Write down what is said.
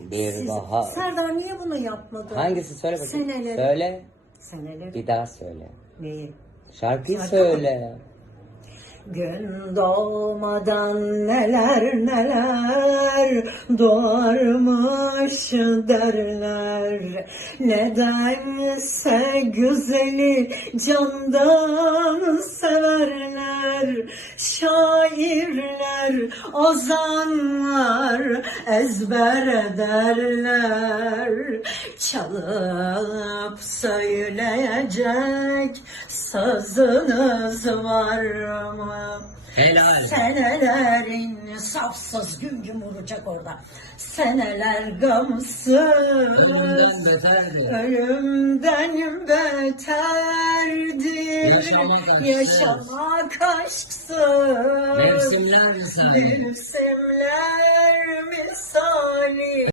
Bir Siz- bahar. Serdar niye bunu yapmadı? Hangisi söyle bakayım. Seneleri. Söyle. Seneleri. Bir daha söyle. Neyi? Şarkıyı Şarkı söyle. Gün doğmadan neler neler doğarmış derler Nedense güzeli candan severler Şairler, ozanlar ezber ederler Çalıp söyleyecek sözünüz var mı? Helal. Senelerin safsız gün gün vuracak orada. Seneler gamsız. Ölümden beterdir. Yaşamak aşksız. Yaşamak aşksız. Mevsimler. Mevsimler.